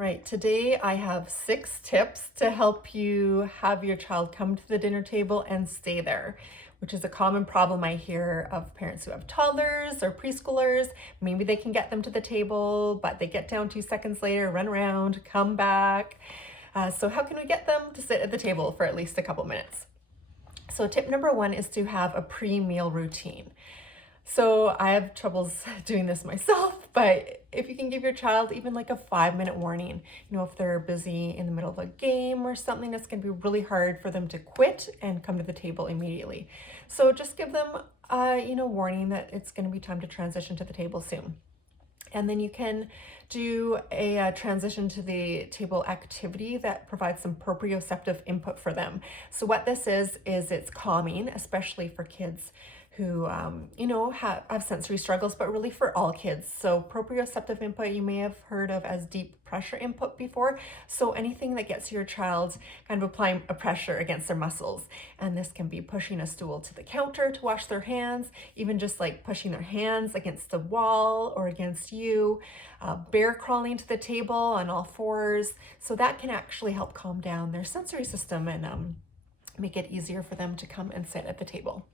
Right, today I have 6 tips to help you have your child come to the dinner table and stay there, which is a common problem I hear of parents who have toddlers or preschoolers. Maybe they can get them to the table, but they get down 2 seconds later, run around, come back. So how can we get them to sit at the table for at least a couple minutes? So tip number 1 is to have a pre-meal routine. So I have troubles doing this myself, but if you can give your child even like a 5-minute warning, if they're busy in the middle of a game or something, it's going to be really hard for them to quit and come to the table immediately. So just give them, warning that it's going to be time to transition to the table soon. And then you can do a transition to the table activity that provides some proprioceptive input for them. So what this is it's calming, especially for kids who, have sensory struggles, but really for all kids. So proprioceptive input, you may have heard of as deep pressure input before. So anything that gets your child kind of applying a pressure against their muscles. And this can be pushing a stool to the counter to wash their hands, even just like pushing their hands against the wall or against you, bear crawling to the table on all fours. So that can actually help calm down their sensory system and make it easier for them to come and sit at the table.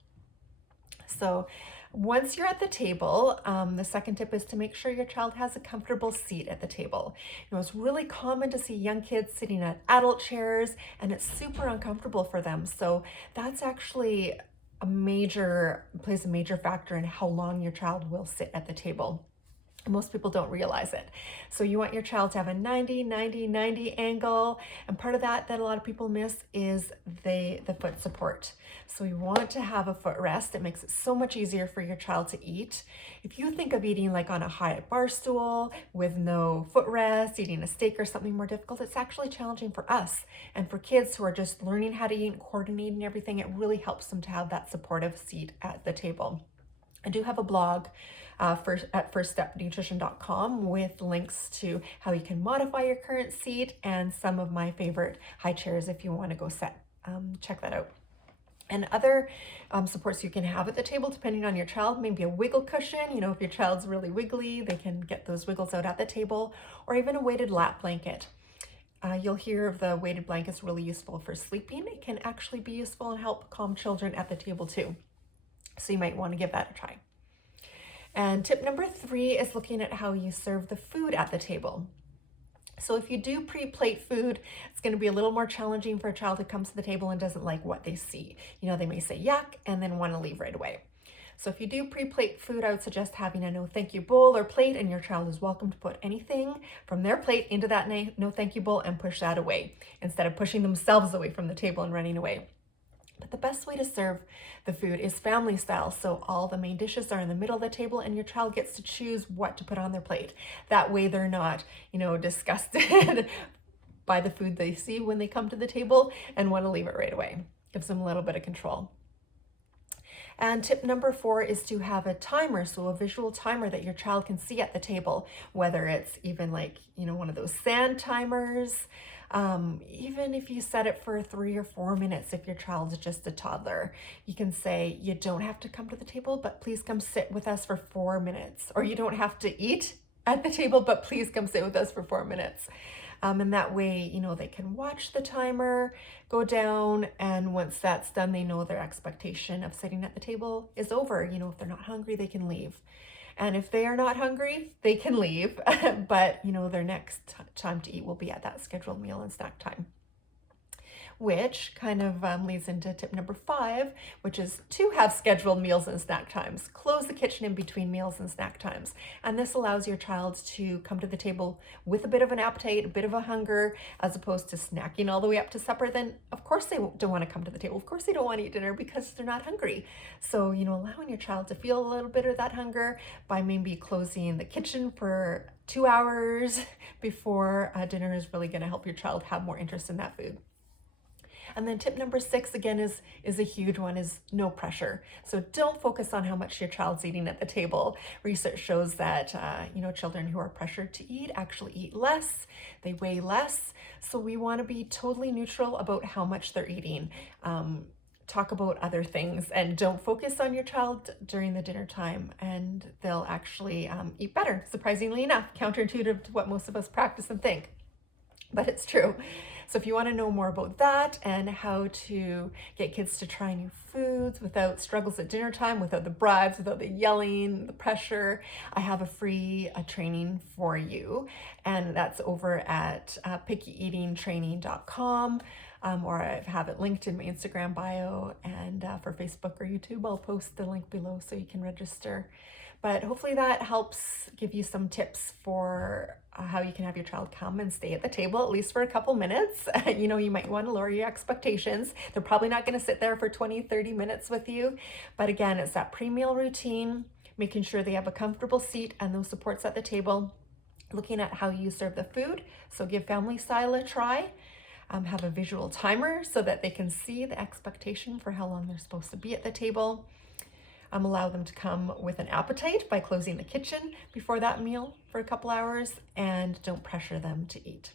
So once you're at the table, the second tip is to make sure your child has a comfortable seat at the table. It's really common to see young kids sitting at adult chairs and it's super uncomfortable for them. So that's actually plays a major factor in how long your child will sit at the table. Most people don't realize it. So you want your child to have a 90, 90, 90 angle. And part of that a lot of people miss is the foot support. So you want to have a footrest. It makes it so much easier for your child to eat. If you think of eating like on a high bar stool with no footrest, eating a steak or something more difficult, it's actually challenging for us. And for kids who are just learning how to eat and coordinating everything, it really helps them to have that supportive seat at the table. I do have a blog at firststepnutrition.com with links to how you can modify your current seat and some of my favorite high chairs if you want to go check that out. And other supports you can have at the table, depending on your child, maybe a wiggle cushion. If your child's really wiggly, they can get those wiggles out at the table, or even a weighted lap blanket. You'll hear of the weighted blankets really useful for sleeping. It can actually be useful and help calm children at the table too. So you might want to give that a try. And tip number 3 is looking at how you serve the food at the table. So if you do pre-plate food, it's going to be a little more challenging for a child who comes to the table and doesn't like what they see. They may say yuck and then want to leave right away. So if you do pre-plate food, I would suggest having a no thank you bowl or plate, and your child is welcome to put anything from their plate into that no thank you bowl and push that away instead of pushing themselves away from the table and running away. But the best way to serve the food is family style. So all the main dishes are in the middle of the table and your child gets to choose what to put on their plate. That way they're not, disgusted by the food they see when they come to the table and want to leave it right away. Gives them a little bit of control. And tip number 4 is to have a timer, so a visual timer that your child can see at the table, whether it's even like, one of those sand timers, even if you set it for 3 or 4 minutes, if your child is just a toddler, you can say, you don't have to come to the table, but please come sit with us for 4 minutes. Or you don't have to eat at the table, but please come sit with us for 4 minutes. And that way, they can watch the timer go down. And once that's done, they know their expectation of sitting at the table is over. If they're not hungry, they can leave. And if they are not hungry, they can leave. But, their next time to eat will be at that scheduled meal and snack time. Which kind of leads into tip number 5, which is to have scheduled meals and snack times. Close the kitchen in between meals and snack times. And this allows your child to come to the table with a bit of an appetite, a bit of a hunger, as opposed to snacking all the way up to supper. Then, of course, they don't want to come to the table. Of course, they don't want to eat dinner because they're not hungry. So, allowing your child to feel a little bit of that hunger by maybe closing the kitchen for 2 hours before dinner is really going to help your child have more interest in that food. And then tip number 6, again, is a huge one, is no pressure. So don't focus on how much your child's eating at the table. Research shows that, children who are pressured to eat actually eat less, they weigh less. So we want to be totally neutral about how much they're eating. Talk about other things and don't focus on your child during the dinner time, and they'll actually eat better, surprisingly enough, counterintuitive to what most of us practice and think. but it's true. So if you want to know more about that and how to get kids to try new foods without struggles at dinner time, without the bribes, without the yelling, the pressure, I have a free training for you. And that's over at pickyeatingtraining.com. Or I have it linked in my Instagram bio, and for Facebook or YouTube, I'll post the link below so you can register. But hopefully that helps give you some tips for how you can have your child come and stay at the table, at least for a couple minutes. You know, you might want to lower your expectations. They're probably not going to sit there for 20, 30 minutes with you. But again, it's that pre-meal routine, making sure they have a comfortable seat and those supports at the table, looking at how you serve the food. So give family style a try. Have a visual timer so that they can see the expectation for how long they're supposed to be at the table. Allow them to come with an appetite by closing the kitchen before that meal for a couple hours, and don't pressure them to eat.